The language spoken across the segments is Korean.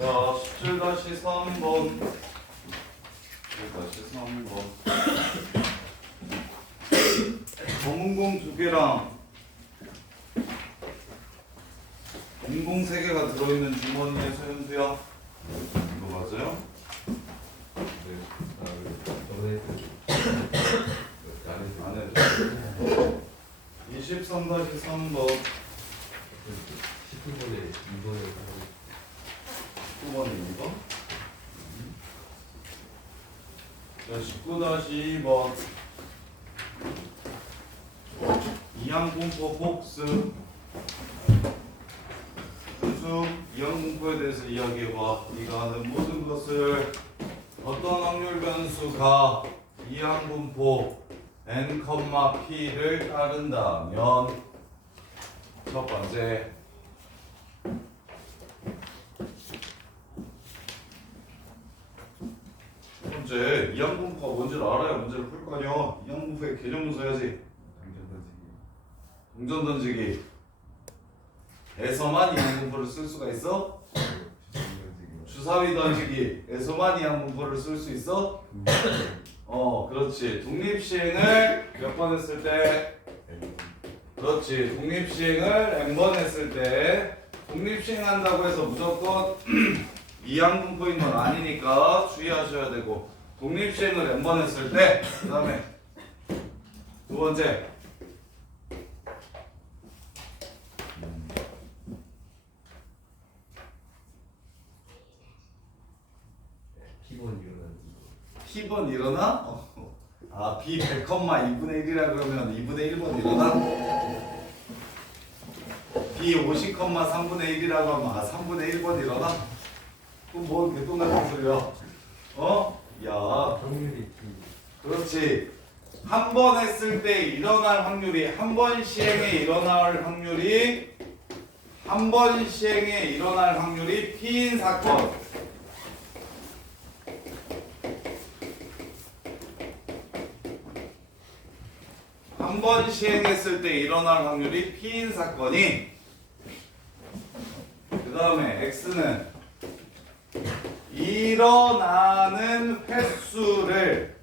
자, 17-3번. 17-3번. 검은공 2개랑 인공 3개가 들어있는 주머니에서 현수야. 이거 맞아요? 네. 저번에 안 해도. 23-3번. 10분에 2번에 9번에 2번. 자, 19-2번. 이항공포 복습. 현수, 이항공포에 대해서 이야기해봐. 네가 아는 모든 것을 어떤 확률 변수가 이항분포 n, p를 따른다면 첫 번째 이항분포가 뭔지를 알아야 문제를 풀 거 아니야. 이항분포의 개념을 써야지. 동전 던지기 에서만 이항분포를 쓸 수가 있어? 주사위 던지기에서만 이항분포를 쓸 수 있어? 그렇지. 독립시행을 몇 번 했을 때? 그렇지. 독립시행을 n번 했을 때 독립시행한다고 해서 무조건 이항분포인 건 아니니까 주의하셔야 되고, 독립시행을 n번 했을 때, 그 다음에 두 번째 P번 일어나? B 100, 2분의 1이라 그러면 2분의 1번 일어나? B 50, 3분의 1이라고 하면 3분의 1번 일어나? 그럼 뭐 개똥 같은 소리야? 야, 그렇지. 한 번 했을 때 일어날 확률이, 한 번 시행에 일어날 확률이, 한 번 시행에 일어날 확률이 P인 사건. 한 번 시행했을 때 일어날 확률이 P인 사건이, 그 다음에 X는 일어나는 횟수를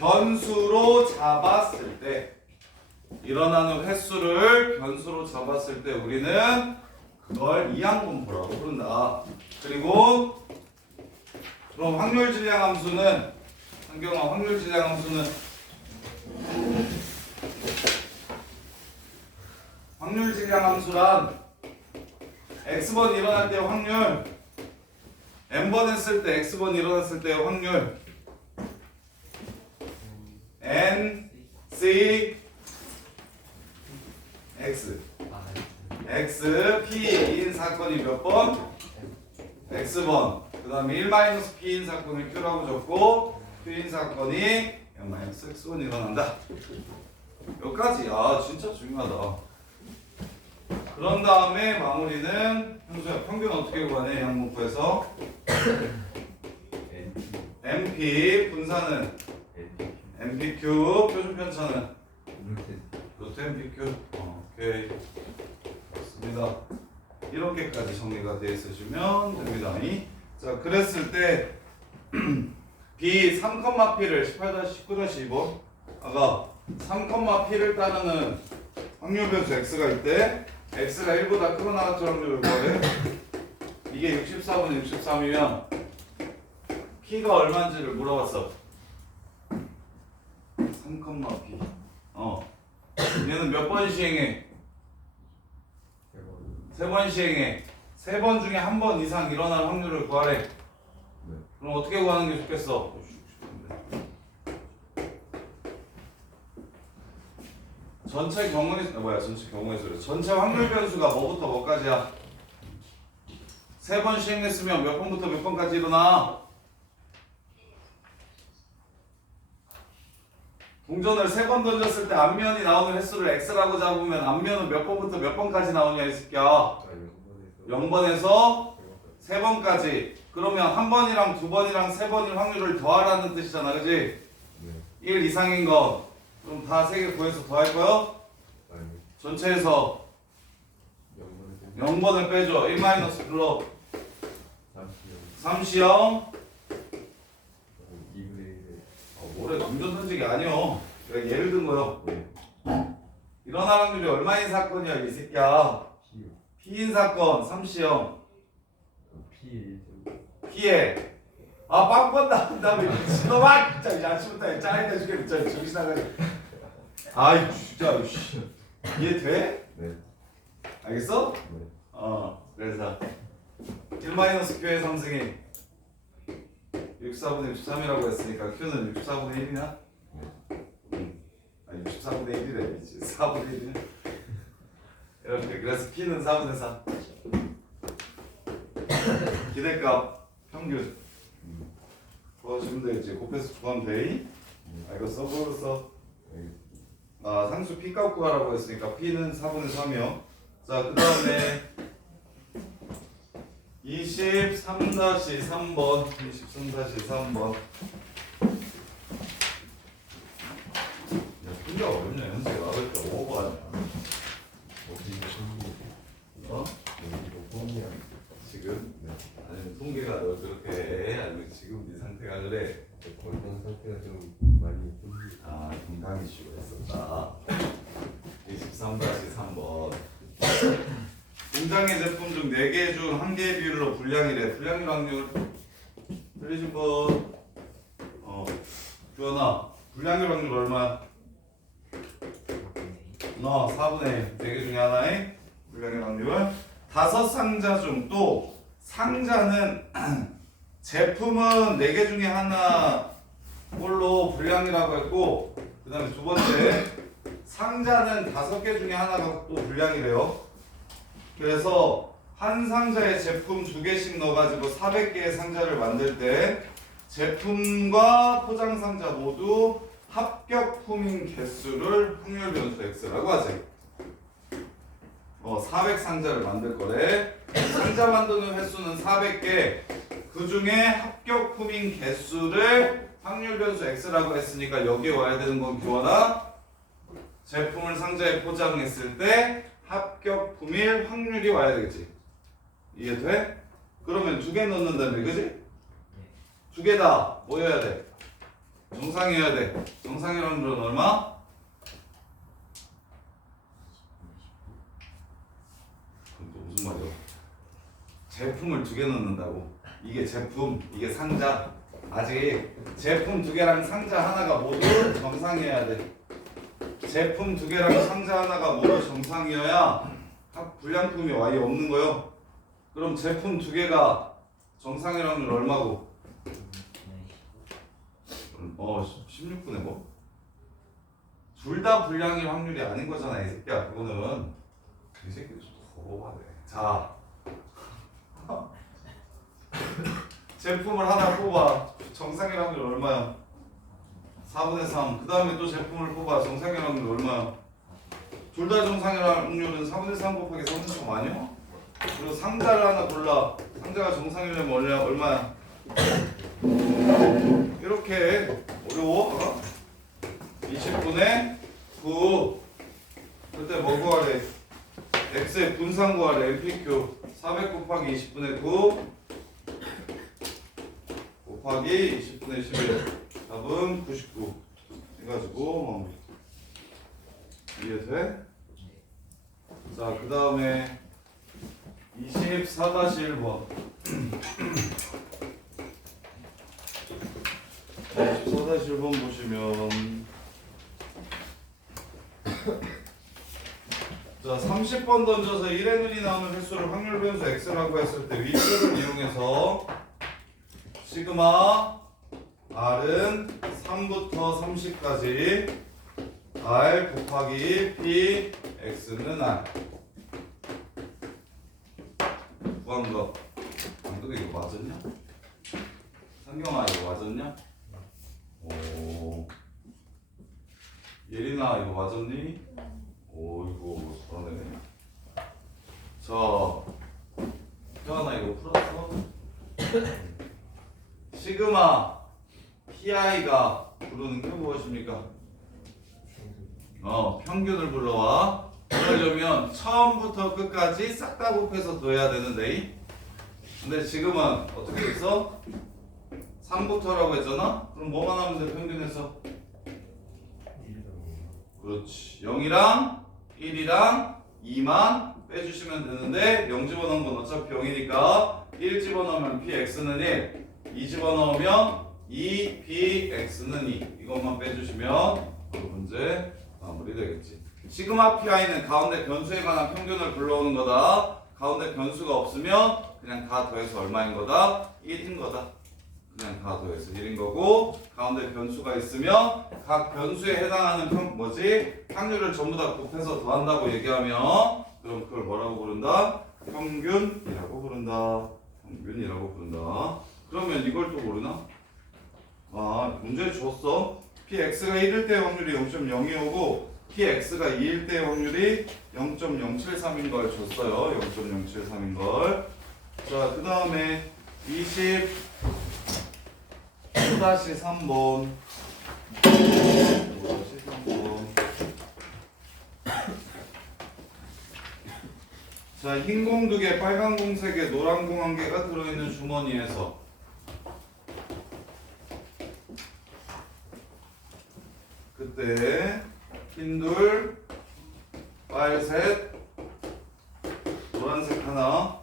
변수로 잡았을 때, 일어나는 횟수를 변수로 잡았을 때 우리는 그걸 이항분포라고 부른다. 그리고 그럼 확률질량함수는, 한경아, 확률질량함수는 확률질량함수란 x번 일어날 때의 확률, n번 했을 때 x번 일어났을 때의 확률, n, c, x, x, p인 사건이 몇 번? x번. 그 다음에 1-p인 사건을 q라고 적고, q인 사건이 n-x번 일어난다. 여기까지. 진짜 중요하다. 그런 다음에 마무리는, 형수야, 평균 어떻게 구하네? 양분포에서 NP, 분사는 NPQ, 표준 편차는 루트 NPQ. 오케이, 좋습니다. 이렇게까지 정리가 되어 있으시면 됩니다. 자, 그랬을 때 B 3,P를 18-19-2번 아까 3,P를 따르는 확률 변수 X가 있대. X가 1보다 크거나 같은 확률을 구해. 이게 64분의 63이면 P가 얼마인지를 물어봤어. 3,P. 얘는 몇 번 시행해? 3번 시행해. 3번 중에 한 번 이상 일어날 확률을 구하래. 그럼 어떻게 구하는 게 좋겠어? 전체 경우의 수. 전체 확률 변수가 뭐부터 뭐까지야? 3번 시행했으면 몇 번부터 몇 번까지 일어나? 동전을 3번 던졌을 때 앞면이 나오는 횟수를 x라고 잡으면 앞면은 몇 번부터 몇 번까지 나오냐 이 새끼야. 0번에서 3번까지. 그러면 한 번이랑 두 번이랑 세 번일 확률을 더하라는 뜻이잖아, 그지? 1 이상인 거. 그럼 다 3개 구해서 더할 거요? 전체에서 0번을 빼줘. 1 마이너스 불러. 삼시형 2분의 1에 뭐래 동전 던지기 아니요. 내가 예를 든 거요. 네. 일어날 확률이 얼마인 사건이야 이 새끼야. P요. P인 사건 삼시형 P 피해. 아 빵번 나온 다음에 미친놈아 진짜 아침부터 짜증나 죽겠네 진짜 정신 나가지고. 아이 진짜 씨. 이해돼? 네. 알겠어? 네. 그래서 1-Q의 3승이 64분의 63이라고 했으니까 Q는 64분의 1이냐? 아니 64분의 1이래 미치 4분의 1이냐? 이렇게 그래서 P는 4분의 4 기대값 평균 구하시면 되겠지. 곱해서 구하면 돼. 이거 써버렸어. 상수 P값 구하라고 했으니까 P는 4분의 3이요. 자, 그 다음에 23-3번 23-3번 야, 진짜 어렵냐 현재가 그때 오버 아니야. 어디가 신기? 어? 여기도 뻔이야. 지금? 아니면 통계가 너 그렇게 해? 아니면 지금 네 상태가 그래? 건강 상태가 좀 많이 좀 건강 이슈가 있었다. 23-3번 공장의 제품 중 4개 중 1개의 비율로 불량이래. 불량률 확률 틀리신 분? 주연아 불량률 확률 얼마야? 너 4분의 1 4개 중에 하나의 불량률 확률은 5상자 중 또 상자는 제품은 4개 중에 하나 꼴로 불량이라고 했고 그 다음에 두 번째 상자는 5개 중에 하나가 또 불량이래요. 그래서 한 상자에 제품 2개씩 넣어가지고 400개의 상자를 만들 때 제품과 포장 상자 모두 합격품인 개수를 확률 변수 x라고 하지. 400상자를 만들 거래. 상자 만드는 횟수는 400개. 그 중에 합격품인 개수를 확률 변수 x라고 했으니까 여기에 와야 되는 건 교환아. 제품을 상자에 포장했을 때 합격품일 확률이 와야 되겠지. 이해돼? 그러면 2개 넣는다며, 그지? 2개 다 뭐여야 돼? 정상이어야 돼. 정상의 확률은 얼마? 그럼 또 무슨 말이야? 제품을 2개 넣는다고. 이게 제품, 이게 상자. 아직 제품 2개랑 상자 하나가 모두 정상이어야 돼. 제품 2개랑 상자 하나가 모두 정상이어야 각 불량품이 y 없는 거요. 그럼 제품 2개가 정상의 확률 얼마고? 16분의 뭐? 둘 다 불량일 확률이 아닌 거잖아 이 새끼야. 그거는 이 새끼도 좀 더러워하네. 자 제품을 하나 뽑아. 정상의 확률 얼마야? 4분의 3. 그 다음에 또 제품을 뽑아. 정상의 확률 얼마야? 둘 다 정상의 확률은 4분의 3 곱하기 4분의 3 아니야? 그리고 상자를 하나 골라. 상자가 정상이려면 얼마야? 이렇게 어려워? 20분의 9. 그때 뭐 구하래? x의 분산 구하래. MPQ 400 곱하기 20분의 9 곱하기 20분의 11. 답은 99 해가지고 이해돼? 자, 그 다음에 24-1번 24-1번 보시면 자 30번 던져서 1의 눈이 나오는 횟수를 확률 변수 x라고 했을 때 위표를 이용해서 시그마 r은 3부터 30까지 r 곱하기 p x는 r 구한 거. 근데 이거 맞았냐? 상경아 이거 맞았냐? 오 예린아 이거 맞았니? 오 이거 잘하네. 자 태환아 이거 풀었어? 시그마 PI가 부르는 게 무엇입니까? 평균을 불러와. 그러려면 처음부터 끝까지 싹 다 곱해서 더해야 되는데 근데 지금은 어떻게 됐어? 3부터라고 했잖아? 그럼 뭐만 하면 돼 평균에서? 그렇지. 0이랑 1이랑 2만 빼주시면 되는데 0 집어넣은 건 어차피 0이니까 1 집어넣으면 px는 1, 2 집어넣으면 2px는 2 이것만 빼주시면 바로 문제 마무리되겠지. 시그마 pi는 가운데 변수에 관한 평균을 불러오는 거다. 가운데 변수가 없으면 그냥 다 더해서 얼마인 거다? 1인 거다. 그냥 다 더해서 1인 거고 가운데 변수가 있으면 각 변수에 해당하는 확률을 전부 다 곱해서 더한다고 얘기하면 그럼 그걸 뭐라고 부른다? 평균이라고 부른다. 평균이라고 부른다. 그러면 이걸 또 모르나? 아, 문제 줬어. px가 1일 때 확률이 0.02오고 px가 2일 때 확률이 0.073인 걸 줬어요. 0.073인 걸. 자, 그 다음에 5-3번. 5-3번. 자, 흰 공 2개, 빨간 공 3개, 노란 공 1개가 들어있는 주머니에서 그때 흰 둘, 빨색, 노란색 하나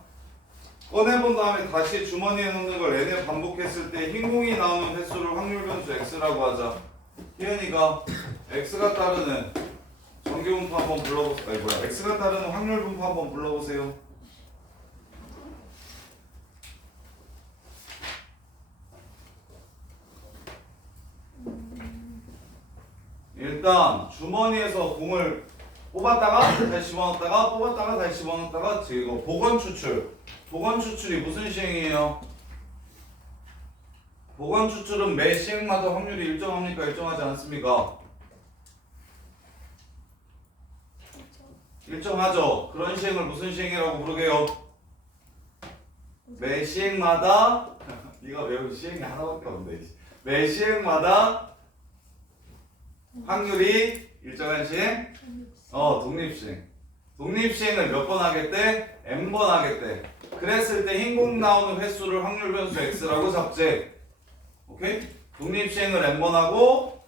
꺼내본 다음에 다시 주머니에 넣는 걸 n에 반복했을 때 흰 공이 나오는 횟수를 확률 변수 x라고 하자. 희연이가 x가 따르는 전기 분포 한번 불러보세요. 아니 뭐야, x가 따르는 확률 분포 한번 불러보세요. 일단 주머니에서 공을 뽑았다가 다시 집어넣었다가 뽑았다가 다시 집어넣었다가 이거 복원 추출. 복원 추출이 무슨 시행이에요? 복원 추출은 매 시행마다 확률이 일정합니까? 일정하지 않습니까? 일정하죠. 그런 시행을 무슨 시행이라고 부르게요? 매 시행마다 네가 외울 시행이 하나밖에 없는데 매 시행마다 확률이 일정한 시행? 독립시행. 독립시행을 몇 번 하겠대? n번 하겠대. 그랬을 때 흰 공 나오는 횟수를 확률 변수 x라고 잡지. 오케이? 독립시행을 n번 하고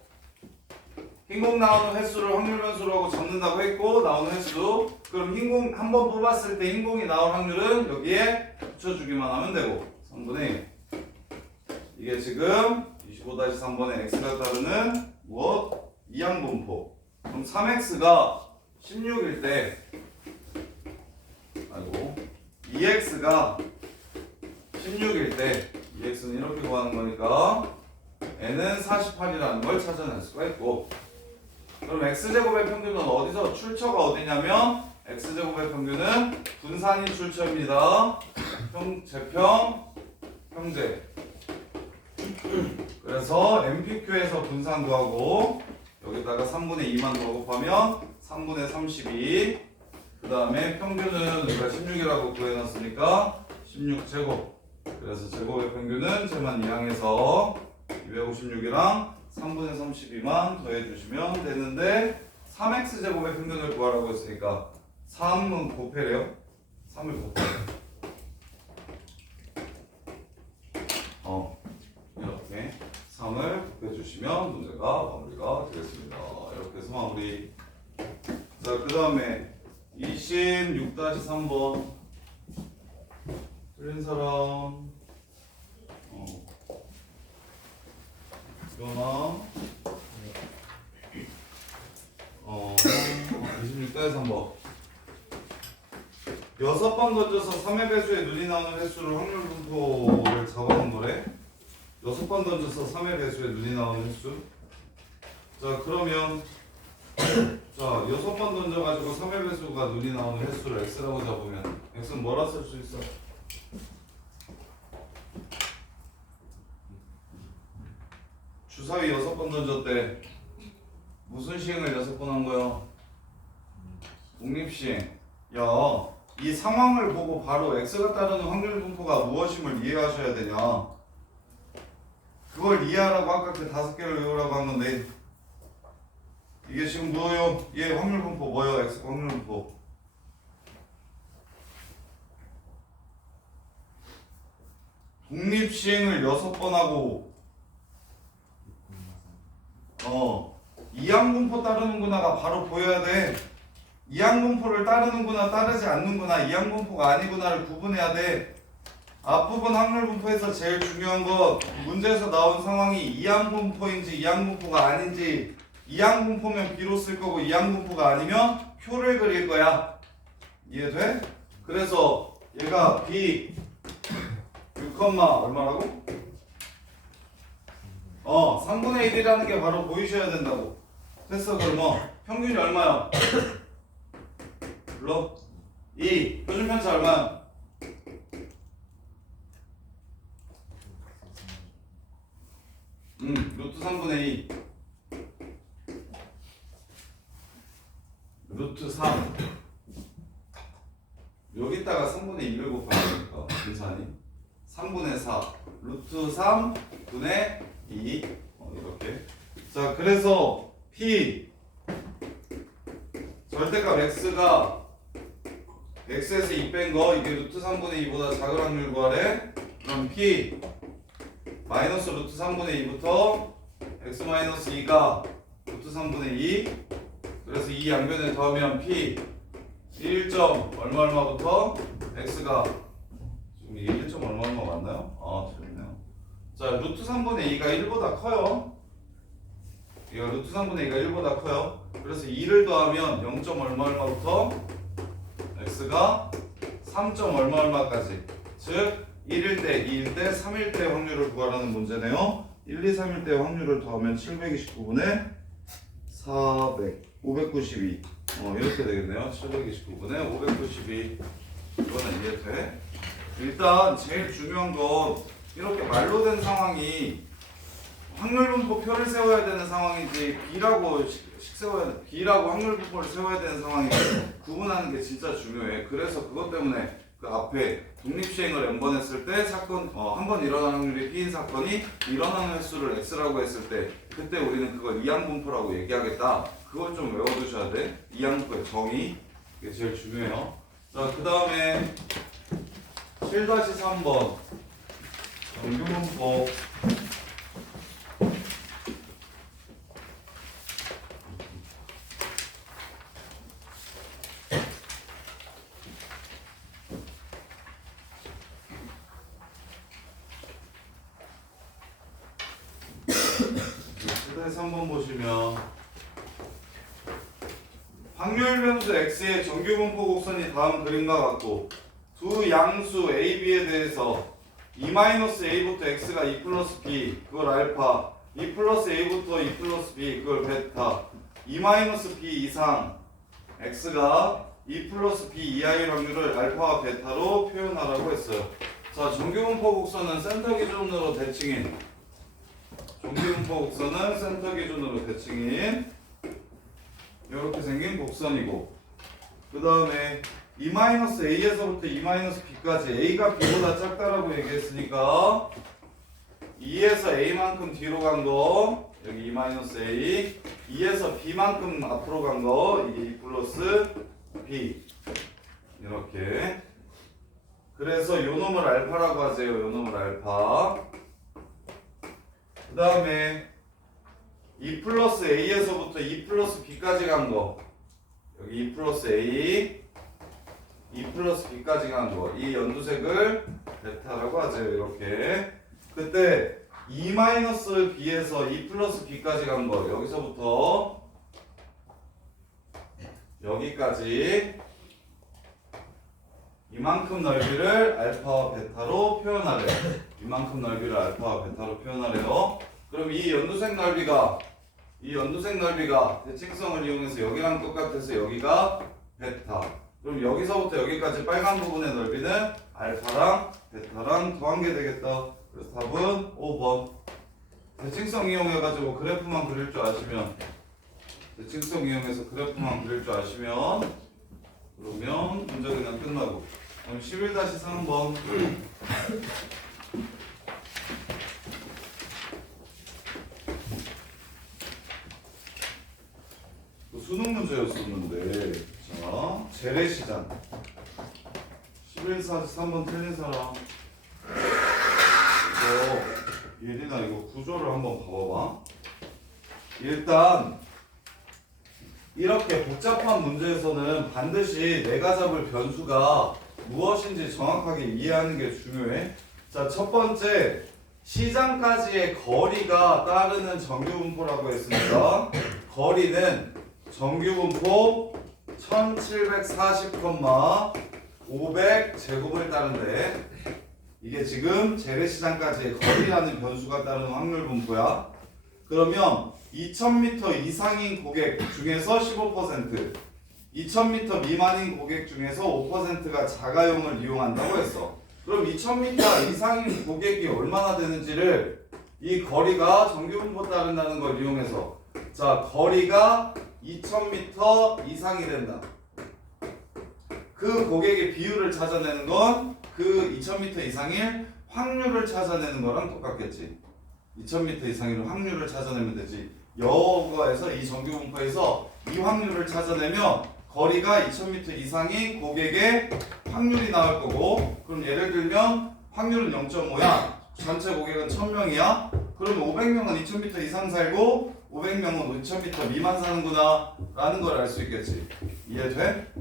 흰 공 나오는 횟수를 확률 변수로 하고 잡는다고 했고 나오는 횟수. 그럼 흰 공 한 번 뽑았을 때 흰 공이 나올 확률은 여기에 붙여주기만 하면 되고 3분의 1. 이게 지금 25-3번의 x가 따르는 무엇? 이항분포. 그럼 3x가 16일 때 2x가 16일 때 2x는 이렇게 구하는 거니까 n은 48이라는 걸 찾아낼 수가 있고 그럼 x제곱의 평균은 어디서? 출처가 어디냐면 x제곱의 평균은 분산이 출처입니다. 제평, 평제. 그래서 MPQ에서 분산 구하고 여기다가 3분의 2만 더 곱하면 3분의 32. 그 다음에 평균은 우리가 16이라고 구해놨으니까 16제곱. 그래서 제곱의 평균은 쟤만 이항해서 256이랑 3분의 32만 더해주시면 되는데 3x제곱의 평균을 구하라고 했으니까 3은 곱해래요? 3을 곱해요. 이렇게 3을 곱해주시면 문제가 마무리가 되겠습니다. 이렇게 해서 마무리. 자, 그 다음에 26-3번 틀린 사람 이거나 26-3번 6번 던져서 3의 배수에 눈이 나오는 횟수를 확률 분포를 잡아놓은 거래. 6번 던져서 3의 배수에 눈이 나오는 횟수. 자, 그러면 자, 6번 던져가지고 3의 배수가 눈이 나오는 횟수를 x라고 잡으면 x는 뭐라 쓸 수 있어? 주사위 6번 던졌대. 무슨 시행을 6번 한 거야? 독립시행. 야, 이 상황을 보고 바로 x가 따르는 확률 분포가 무엇임을 이해하셔야 되냐. 그걸 이해하라고 아까 그 5개를 외우라고 한 건데 이게 지금 뭐예요? 얘 확률 분포 뭐예요? x 확률 분포 독립시행을 6번 하고 이항분포 따르는구나가 바로 보여야 돼. 이항분포를 따르는구나 따르지 않는구나 이항분포가 아니구나를 구분해야 돼. 앞부분 확률분포에서 제일 중요한 건 문제에서 나온 상황이 이항분포인지 이항분포가 아닌지, 이항분포면 B로 쓸 거고 이항분포가 아니면 표를 그릴 거야. 이해돼? 그래서 얘가 B 6, 얼마라고? 3분의 1이라는 게 바로 보이셔야 된다고. 됐어. 그러면 평균이 얼마야? 불러? 2. 표준 편차 얼마야? 루트 3분의 2 루트 3 여기다가 3분의 2를 곱하니까 괜찮니? 3분의 4 루트 3 분의 2 이렇게. 자, 그래서 P 절대값 X가 X에서 2 뺀 거 이게 루트 3분의 2보다 작은 확률 구하래. 그럼 P 마이너스 루트 3분의 2부터 X 마이너스 2가 루트 3분의 2. 그래서 이 양변에 더하면 P 1점 얼마부터 X가 지금 이게 1점 얼마 맞나요? 좋네요. 자, 루트 3분의 2가 1보다 커요. 이거 루트 3분의 2가 1보다 커요. 그래서 2를 더하면 0점 얼마부터 X가 3점 얼마까지. 즉 1일 때, 2일 때, 3일 때 확률을 구하라는 문제네요. 1, 2, 3일 때 확률을 더하면 729분의 400 592 이렇게 되겠네요. 729분의 592. 이거는 이해돼? 일단 제일 중요한 건 이렇게 말로 된 상황이 확률분포표를 세워야 되는 상황인지 B라고 확률분포를 세워야 되는 상황인지 구분하는 게 진짜 중요해. 그래서 그것 때문에 그 앞에 독립시행을 n번 했을 때 사건 한 번 일어나는 확률이 P인 사건이 일어나는 횟수를 X라고 했을 때 그때 우리는 그걸 이항분포라고 얘기하겠다. 그걸 좀 외워두셔야 돼. 이항분포의 정의 이게 제일 중요해요. 자, 그 다음에 7-3번 정규분포. 그래서 한번 보시면 확률 변수 x의 정규분포 곡선이 다음 그림과 같고 두 양수 a, b에 대해서 2-a부터 x가 2 플러스 b 그걸 알파, 2 플러스 a부터 2 플러스 b 그걸 베타, 2-b 이상 x가 2 플러스 b 이하의 확률을 알파와 베타로 표현하라고 했어요. 자, 정규분포 곡선은 센터 기준으로 대칭인 정규분포 곡선은 센터 기준으로 대칭인 이렇게 생긴 곡선이고, 그 다음에 2-a에서부터 2-b까지 a가 b보다 작다라고 얘기했으니까 2에서 a만큼 뒤로 간 거 여기 2-a, 2에서 b만큼 앞으로 간 거 이게 2 플러스 b 이렇게. 그래서 요 놈을 알파라고 하세요. 요 놈을 알파. 그 다음에 2 플러스 a에서부터 2 플러스 b까지 간 거 여기 2 플러스 a, 2 플러스 b까지 간 거 이 연두색을 베타라고 하죠. 이렇게. 그때 2-b에서 2 플러스 b까지 간 거 여기서부터 여기까지 이만큼 넓이를 알파와 베타로 표현하래요. 이만큼 넓이를 알파와 베타로 표현하래요. 그럼 이 연두색 넓이가 대칭성을 이용해서 여기랑 똑같아서 여기가 베타. 그럼 여기서부터 여기까지 빨간 부분의 넓이는 알파랑 베타랑 더한 게 되겠다. 그래서 답은 5번. 대칭성 이용해가지고 그래프만 그릴 줄 아시면 그러면 문제 그냥 끝나고. 그럼 11-3번. 수능 문제였었는데, 자, 재래시장. 11-3번 틀린 사람. 예린아 이거 구조를 한번 봐봐봐. 일단 이렇게 복잡한 문제에서는 반드시 내가 잡을 변수가 무엇인지 정확하게 이해하는 게 중요해. 자, 첫 번째 시장까지의 거리가 따르는 정규분포라고 했습니다. 거리는 정규분포 1740,500 제곱을 따른대. 이게 지금 재래시장까지의 거리라는 변수가 따르는 확률 분포야. 그러면 2000m 이상인 고객 중에서 15%, 2000m 미만인 고객 중에서 5%가 자가용을 이용한다고 했어. 그럼 2000m 이상인 고객이 얼마나 되는지를 이 거리가 정규분포 따른다는 걸 이용해서, 자, 거리가 2000m 이상이 된다. 그 고객의 비율을 찾아내는 건 그 2000m 이상일 확률을 찾아내는 거랑 똑같겠지. 2000m 이상일 확률을 찾아내면 되지. 여거에서 이 정규분포에서 이 확률을 찾아내면 거리가 2000m 이상인 고객의 확률이 나올 거고, 그럼 예를 들면 확률은 0.5야. 전체 고객은 1000명이야. 그러면 500명은 2000m 이상 살고 500명은 5000m 미만 사는구나 라는 걸 알 수 있겠지. 이해돼?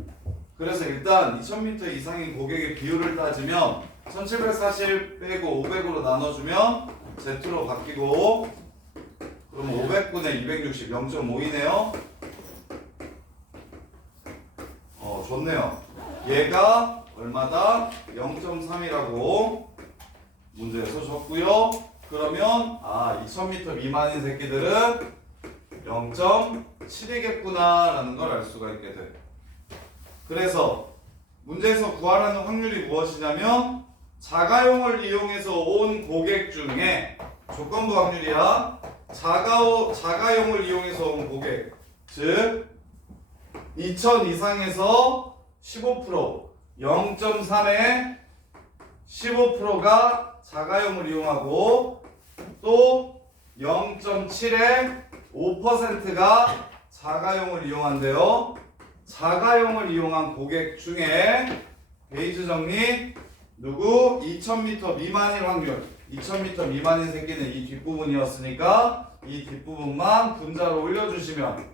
그래서 일단 2000m 이상인 고객의 비율을 따지면 1740 빼고 500으로 나눠주면 Z로 바뀌고, 그럼 500분의 260 0.5이네요. 좋네요. 얘가 얼마다? 0.3이라고 문제에서 줬고요. 그러면 2000m 미만인 새끼들은 0.7이겠구나 라는 걸 알 수가 있게 돼. 그래서 문제에서 구하라는 확률이 무엇이냐면 자가용을 이용해서 온 고객 중에, 조건부 확률이야, 자가용을 이용해서 온 고객, 즉 2000 이상에서 15%, 0.3에 15%가 자가용을 이용하고 또 0.7에 5%가 자가용을 이용한대요. 자가용을 이용한 고객 중에 베이즈 정리, 누구? 2000m 미만일 확률. 2000m 미만인 새끼는 이 뒷부분이었으니까 이 뒷부분만 분자로 올려주시면,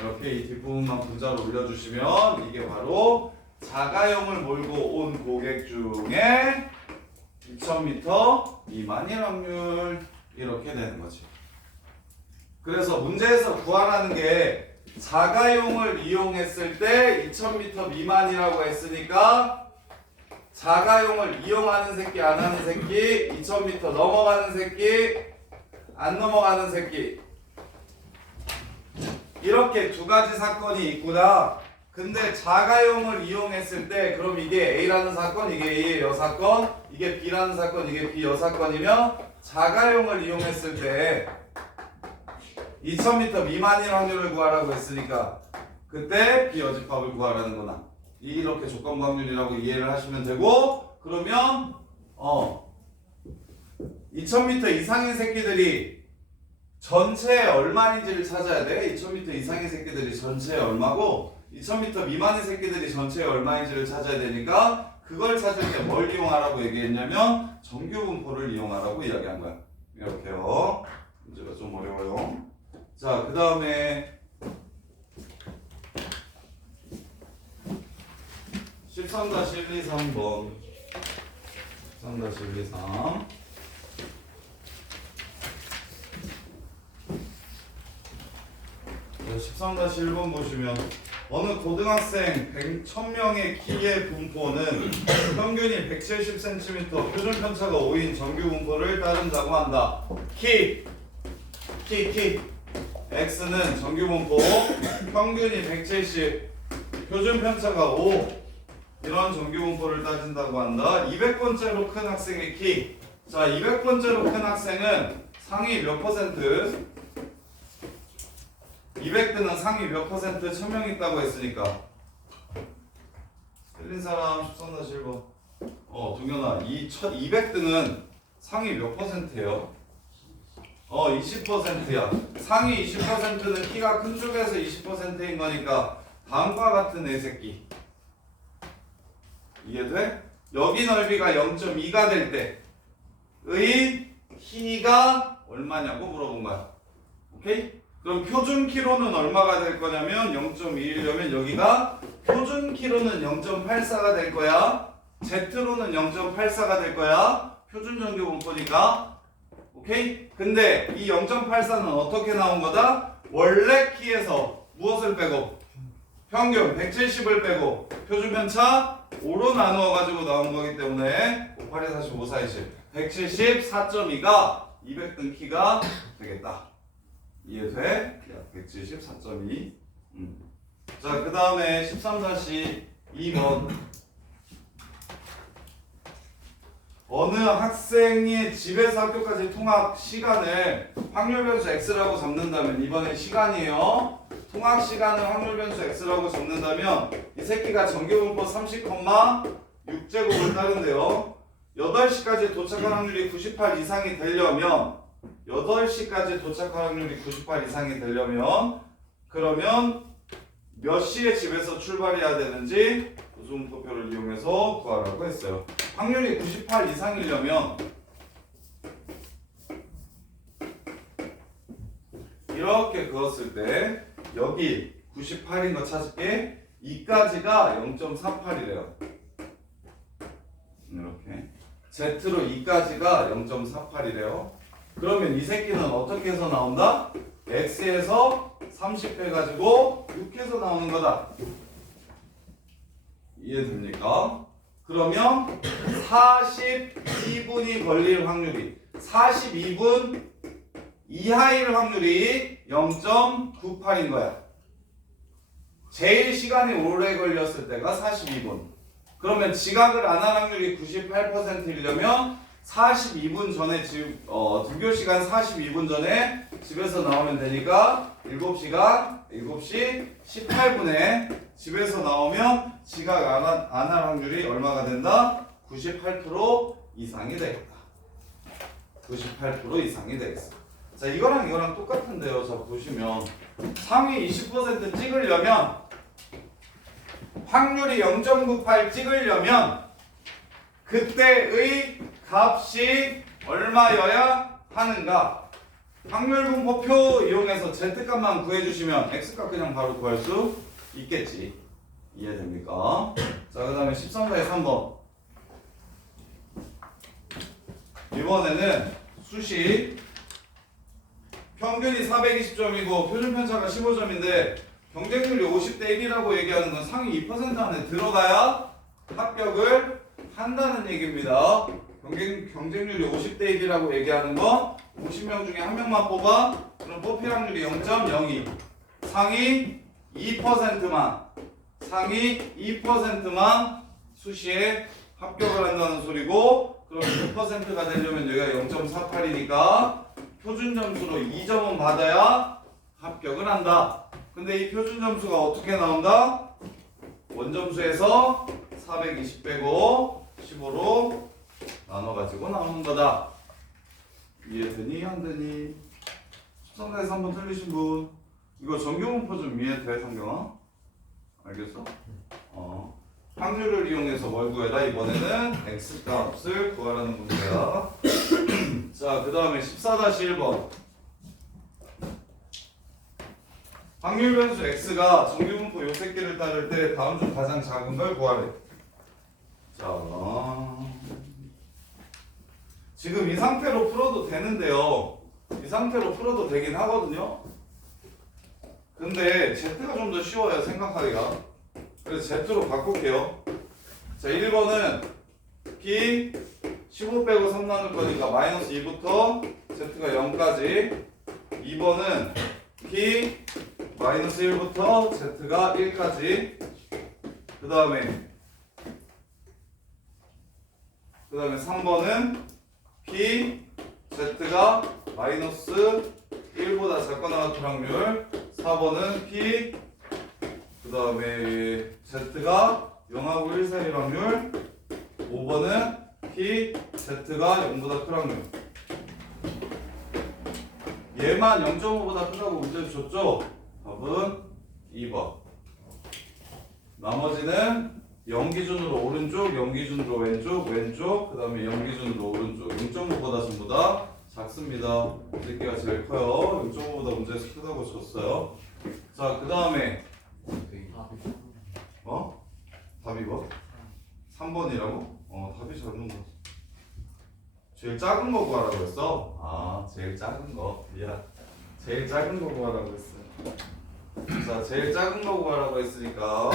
이렇게 이 뒷부분만 분자로 올려주시면 이게 바로 자가용을 몰고 온 고객 중에 2000m 미만일 확률, 이렇게 되는 거지. 그래서 문제에서 구하라는 게 자가용을 이용했을 때 2000m 미만이라고 했으니까 자가용을 이용하는 새끼, 안 하는 새끼, 2000m 넘어가는 새끼, 안 넘어가는 새끼, 이렇게 두 가지 사건이 있구나. 근데 자가용을 이용했을 때 그럼 이게 A라는 사건, 이게 A의 여사건, 이게 B라는 사건, 이게 B 여사건이면 자가용을 이용했을 때 2000m 미만인 확률을 구하라고 했으니까 그때 B 여집합을 구하라는 거나, 이렇게 조건부 확률이라고 이해를 하시면 되고, 그러면 2000m 이상인 새끼들이 전체에 얼마인지를 찾아야 돼. 2000m 이상인 새끼들이 전체에 얼마고 2000m 미만인 새끼들이 전체에 얼마인지를 찾아야 되니까 그걸 찾을 때 뭘 이용하라고 얘기했냐면 정규분포를 이용하라고 이야기한 거야. 이렇게요. 문제가 좀 어려워요. 자, 그 다음에 13-123번 13-123 13-1번 보시면 어느 고등학생 1000명의 키의 분포는 평균이 170cm, 표준 편차가 5인 정규 분포를 따른다고 한다. 키 X는 정규 분포, 평균이 170, 표준 편차가 5, 이런 정규 분포를 따진다고 한다. 200번째로 큰 학생의 키. 자, 200번째로 큰 학생은 상위 몇 퍼센트? 200등은 상위 몇 퍼센트? 1000명 있다고 했으니까. 틀린 사람 13-1번. 동현아, 200등은 상위 몇 퍼센트예요? 20%야. 상위 20%는 키가 큰 쪽에서 20%인 거니까 다음과 같은 애 새끼. 이해돼? 여기 넓이가 0.2가 될 때, 키가 얼마냐고 물어본 거야. 오케이? 그럼 표준 키로는 얼마가 될 거냐면 0.21이려면 여기가 표준 키로는 0.84가 될 거야. Z로는 0.84가 될 거야. 표준 정규 분포니까. 오케이? 근데 이 0.84는 어떻게 나온 거다? 원래 키에서 무엇을 빼고? 평균 170을 빼고 표준 편차 5로 나누어 가지고 나온 거기 때문에 58에 45, 40 170 4.2가 200등 키가 되겠다. 이해돼? 170 4.2. 자, 그 다음에 13-2번. 어느 학생이 집에서 학교까지 통학 시간을 확률 변수 x라고 잡는다면, 이번엔 시간이에요. 통학 시간을 확률 변수 x라고 잡는다면 이 새끼가 정규분포 30,6제곱을 따른대요. 8시까지 도착할 확률이 98 이상이 되려면 8시까지 도착할 확률이 98 이상이 되려면 그러면 몇 시에 집에서 출발해야 되는지 우수분포표를 이용해서 구하라고 했어요. 확률이 98 이상이려면 이렇게 그었을 때 여기 98인 거 찾을게. 2까지가 0.48이래요. 이렇게 Z로 2까지가 0.48이래요. 그러면 이 새끼는 어떻게 해서 나온다? X에서 30 해가지고 6해서 나오는 거다. 이해됩니까? 그러면 42분이 걸릴 확률이 42분 이하일 확률이 0.98인 거야. 제일 시간이 오래 걸렸을 때가 42분. 그러면 지각을 안 할 확률이 98%이려면 42분 전에 등교 시간 42분 전에 집에서 나오면 되니까 7시 18분에 집에서 나오면 지각 안 할 확률이 얼마가 된다? 98% 이상이 되겠다. 98% 이상이 되겠어. 자, 이거랑 똑같은데요. 자, 보시면 상위 20% 찍으려면 확률이 0.98 찍으려면 그때의 값이 얼마여야 하는가? 확률분포표 이용해서 Z값만 구해주시면 X값 그냥 바로 구할 수 있겠지. 이해됩니까? 자, 그 다음에 13-4의 3번. 이번에는 수식 평균이 420점이고 표준 편차가 15점인데 경쟁률이 50대 1이라고 얘기하는 건 상위 2% 안에 들어가야 합격을 한다는 얘기입니다. 경쟁률이 50대 1이라고 얘기하는 건 50명 중에 한 명만 뽑아. 그럼 뽑힐 확률이 0.02. 상위 2%만 수시에 합격을 한다는 소리고, 그럼 2%가 되려면 여기가 0.48이니까 표준 점수로 2점은 받아야 합격을 한다. 근데 이 표준 점수가 어떻게 나온다? 원점수에서 420 빼고 15로 나눠가지고 나오는 거다. 이해되니? 안 되니? 13에서 한번 틀리신 분, 이거 정규분포 좀 이해돼, 상경아? 알겠어? 확률을 이용해서 뭘 구해라? 이번에는 X값을 구하라는 문제야. 자, 그 다음에 14-1번. 확률 변수 X가 정규분포 요 새끼를 따를 때 다음 중 가장 작은 걸 구하래. 자, 지금 이 상태로 풀어도 되는데요. 이 상태로 풀어도 되긴 하거든요. 근데 Z가 좀 더 쉬워요, 생각하기가. 그래서 Z로 바꿀게요. 자, 1번은 P 15 빼고 3 나눌 거니까 마이너스 2부터 Z가 0까지. 2번은 P 마이너스 1부터 Z가 1까지. 그 다음에 3번은 P Z가 마이너스 1보다 작거나 같은 확률. 4번은 P 그 다음에 Z가 0하고 1 사이 확률. 5번은 P Z가 0보다 큰 확률. 얘만 0.5보다 크다고 문제 줬죠? 답은 2번. 나머지는 0 기준으로 오른쪽, 0 기준으로 왼쪽, 왼쪽, 그 다음에 0 기준으로 오른쪽. 0.5보다 전부 다 작습니다. 이 새끼가 제일 커요. 0.5보다 문제에서 크다고 줬어요. 자, 그 다음에 답이 뭐? 3번이라고? 답이 잘못 거. 제일 작은 거 구하라고 했어? 아, 제일 작은 거. 미안. 제일 작은 거 구하라고 했어. 자, 제일 작은 거 구하라고 했으니까.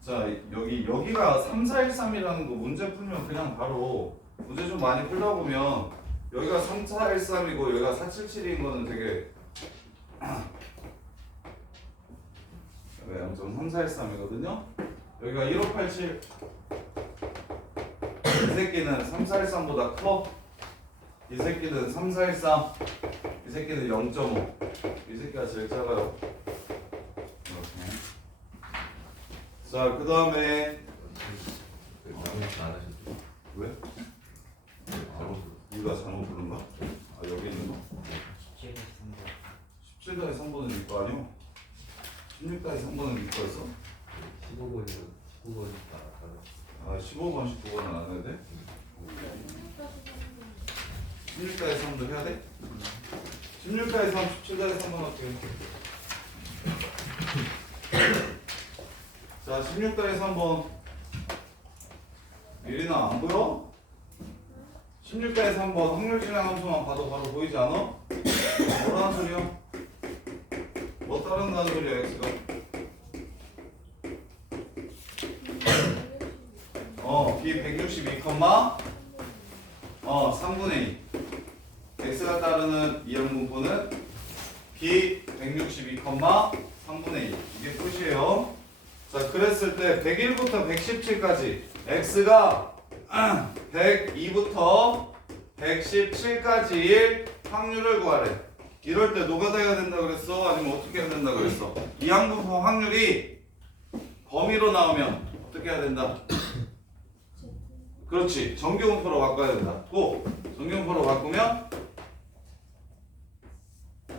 자, 여기가 3, 4, 1, 3이라는 거 문제 풀면 그냥 바로 문제 좀 많이 풀다 보면 여기가 3, 4, 1, 3이고 여기가 4, 7, 7인 거는 되게 0.3, 4, 1, 3이거든요. 여기가 1, 5, 8, 7. 이 새끼는 3, 4, 1, 3보다 커. 이 새끼는 3, 4, 1, 3. 이 새끼는 0.5. 이 새끼가 제일 작아요. 이렇게. 자, 그 다음에 잘못 안 하셨죠? 왜? 이가 잘못 부른 거야? 아, 여기 있는 거? 17가의 3번은 이거 아니요? 16가의 3번은 이거였어? 15번이면 19번이니까 아, 15번, 19번은 안 해야 돼? 16가의 3도 해야 돼? 16가의 3, 17가의 3번 어떻게 해? 자, 16가의 3번 예린아 안 보여? 16가의 3번 확률 진행 함수만 봐도 바로 보이지 않아? 뭐라는 소리야? 뭐 따른다는 소리야, x가? b 162, 3분의 2. x가 따르는 이항분포는 b 162, 3분의 2. 이게 끝이에요. 자, 그랬을 때 101부터 117까지 x가 102부터 117까지의 확률을 구하래. 이럴 때 노가다 해야 된다 그랬어? 아니면 어떻게 해야 된다 그랬어? 이항분포 확률이 범위로 나오면 어떻게 해야 된다? 그렇지. 정규분포로 바꿔야 된다. 고! 정규분포로 바꾸면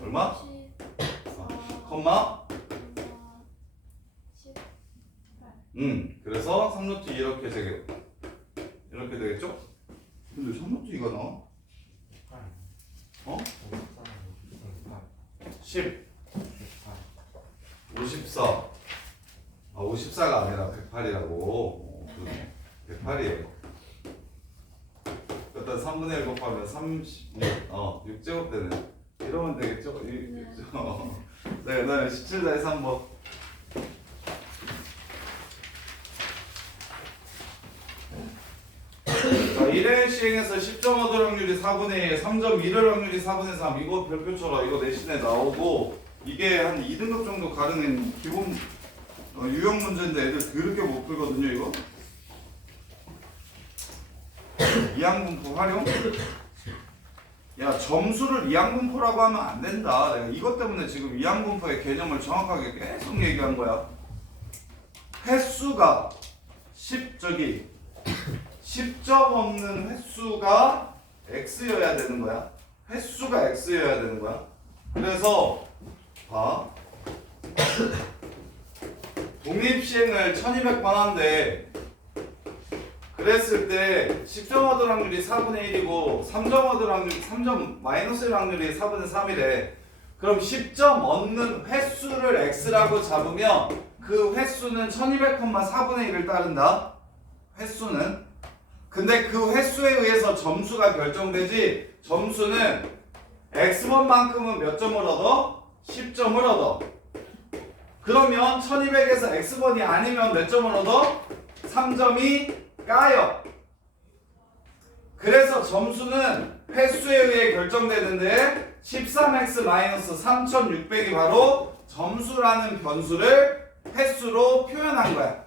얼마? 컴마? 그래서 3루트 이렇게 되겠죠? 근데 3루트 2가 나와? 10 54 54가 아니라 108이라고 108이에요. 일단 3분의 1 곱하면 36 6제곱 되네. 이러면 되겠죠? 네, 그 다음에 17자의 3번 자, 1회 시행해서 10점 얻을 확률이 4분의 1, 3.1을 확률이 4분의 3. 이거 별표 쳐라. 이거 내신에 나오고 이게 한 2등급 정도 가는 기본 유형 문제인데 애들 그렇게 못 풀거든요. 이거 이항분포 활용? 야, 점수를 이항분포라고 하면 안 된다. 내가 이것 때문에 지금 이항분포의 개념을 정확하게 계속 얘기한 거야. 횟수가 10점 없는 횟수가 x여야 되는 거야. 횟수가 x여야 되는 거야. 그래서 봐. 독립시행을 1200번 한대. 그랬을 때 10점 얻을 확률이 4분의 1이고 3점 얻을 확률이 3점 마이너스일 확률이 4분의 3이래. 그럼 10점 얻는 횟수를 x라고 잡으면 그 횟수는 1200,4분의 1을 따른다. 횟수는. 근데 그 횟수에 의해서 점수가 결정되지. 점수는 x번만큼은 몇 점을 얻어? 10점을 얻어. 그러면 1200에서 x번이 아니면 몇 점을 얻어? 3점이 까요. 그래서 점수는 횟수에 의해 결정되는데 13x-3600이 바로 점수라는 변수를 횟수로 표현한 거야.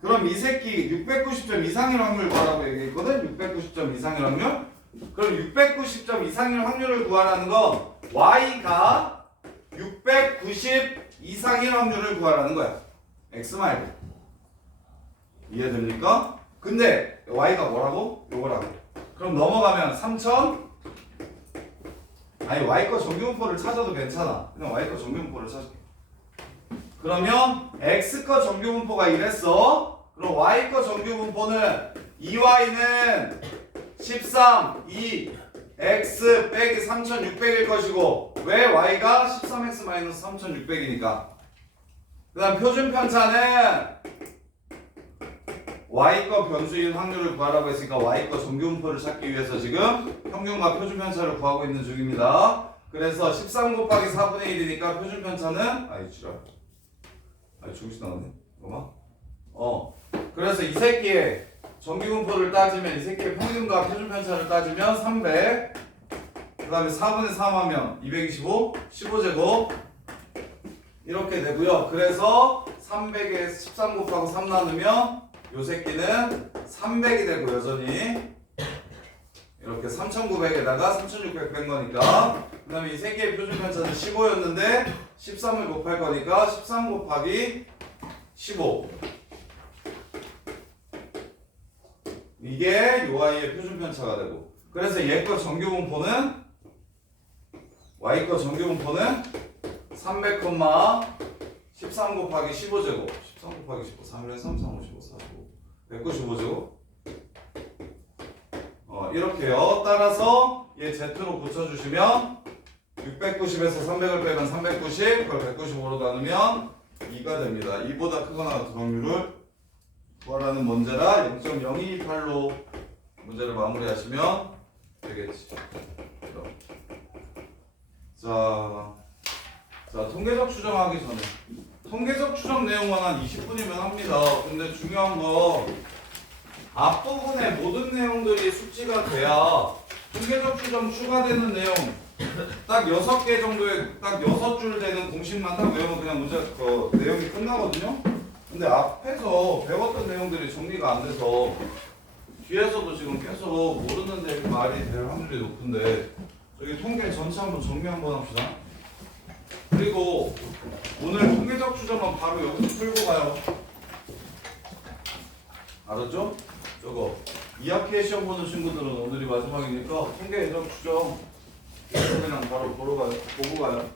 그럼 이 새끼 690점 이상일 확률 구하라고 얘기했거든. 690점 이상일 확률. 그럼 690점 이상일 확률을 구하라는 건 y가 690 이상일 확률을 구하라는 거야. x 말고. 이해됩니까? 근데 y가 뭐라고? 요거라고. 그럼 넘어가면 3000 아니 y 거 정규분포를 찾아도 괜찮아. 그냥 y 거 정규분포를 찾을게. 그러면 x 거 정규 분포가 이랬어. 그럼 y 거 정규 분포는 2y는 13, 2, x 빼기 3600일 것이고 왜 y가 13x 마이너스 3600이니까. 그 다음 표준 편차는 y 거 변수인 확률을 구하라고 했으니까 y 거 정규 분포를 찾기 위해서 지금 평균과 표준 편차를 구하고 있는 중입니다. 그래서 13 곱하기 4분의 1이니까 표준 편차는 아이 지랄. 아이 중시 나왔네. 잠깐만. 그래서 이 새끼의 정규 분포를 따지면 이 새끼의 평균과 표준 편차를 따지면 300. 그 다음에 4분의 3 하면 225, 15제곱 이렇게 되고요. 그래서 300에 13 곱하고 3 나누면 요 새끼는 300이 되고 여전히 이렇게 3900에다가 3600 뺀 거니까 그 다음에 이 새끼의 표준 편차는 15였는데 13을 곱할 거니까 13 곱하기 15 이게 요 아이의 표준 편차가 되고 그래서 얘 거 정규 분포는 y 거 정규 분포는 300, 13 곱하기 15제곱 13 곱하기 15 3일 3, 3, 5, 15, 45 195제곱 이렇게요. 따라서 얘 Z로 붙여주시면 690에서 300을 빼면 390 그걸 195로 나누면 2가 됩니다. 2보다 크거나 같은 확률을 구하라는 문제라 0.0228로 문제를 마무리하시면 되겠지. 자, 통계적 추정하기 전에 통계적 추정 내용만 한 20분이면 합니다. 근데 중요한 건 앞부분의 모든 내용들이 숙지가 돼야 통계적 추정 추가되는 내용 딱 6개 정도의 딱 6줄 되는 공식만 딱 외우면 그냥 문제 내용이 끝나거든요. 근데 앞에서 배웠던 내용들이 정리가 안 돼서 뒤에서도 지금 계속 모르는데 말이 될 확률이 높은데 저기 통계 전체 한번 정리 한번 합시다. 그리고 오늘 통계적 추정은 바로 여기서 풀고 가요. 알았죠? 저거 2학기에 시험 보는 친구들은 오늘이 마지막이니까 통계적 추정 그냥 바로 보고 가요.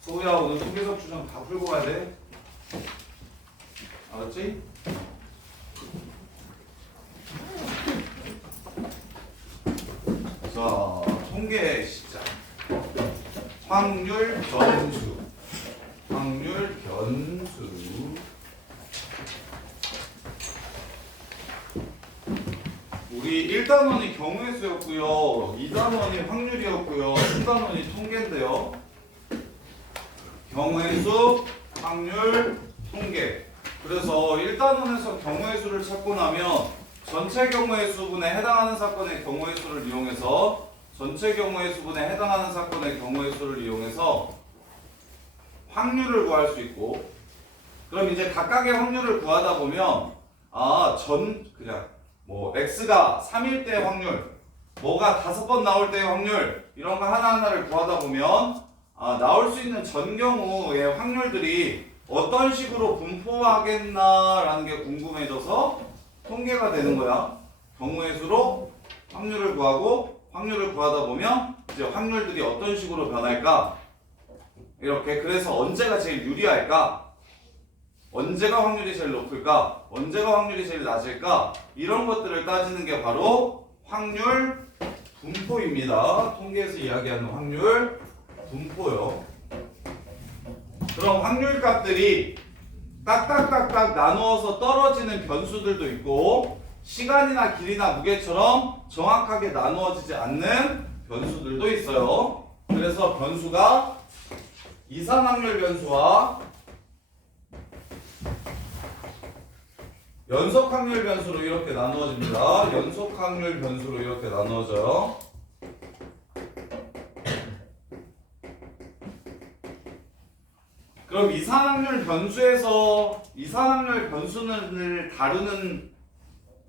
소우야 오늘 통계적 추정 다 풀고 가야 돼. 알았지? 자, 통계 시작. 확률 변수. 우리 1단원이 경우의 수였고요. 2단원이 확률이었고요. 3단원이 통계인데요. 경우의 수, 확률, 통계. 그래서 1단원에서 경우의 수를 찾고 나면 전체 경우의 수분에 해당하는 사건의 경우의 수를 이용해서 전체 경우의 수분에 해당하는 사건의 경우의 수를 이용해서 확률을 구할 수 있고 그럼 이제 각각의 확률을 구하다 보면 그냥 뭐 x가 3일 때의 확률 뭐가 5번 나올 때의 확률 이런 거 하나하나를 구하다 보면 나올 수 있는 전 경우의 확률들이 어떤 식으로 분포하겠나라는 게 궁금해져서 통계가 되는 거야. 경우의 수로 확률을 구하고 확률을 구하다 보면 이제 확률들이 어떤 식으로 변할까? 이렇게 그래서 언제가 제일 유리할까? 언제가 확률이 제일 높을까? 언제가 확률이 제일 낮을까? 이런 것들을 따지는 게 바로 확률 분포입니다. 통계에서 이야기하는 확률 분포요. 그럼 확률 값들이 딱딱딱딱 나누어서 떨어지는 변수들도 있고 시간이나 길이나 무게처럼 정확하게 나누어지지 않는 변수들도 있어요. 그래서 변수가 이산확률 변수와 연속확률 변수로 이렇게 나누어집니다. 연속확률 변수로 이렇게 나누어져요. 그럼 이산확률 변수에서 이산확률 변수를 다루는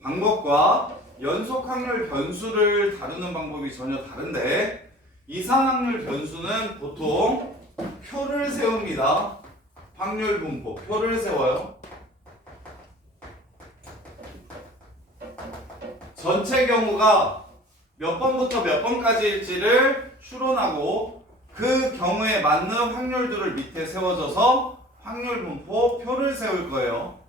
방법과 연속확률 변수를 다루는 방법이 전혀 다른데 이산확률 변수는 보통 표를 세웁니다. 확률 분포 표를 세워요. 전체 경우가 몇 번부터 몇 번까지일지를 추론하고 그 경우에 맞는 확률들을 밑에 세워져서 확률 분포 표를 세울 거예요.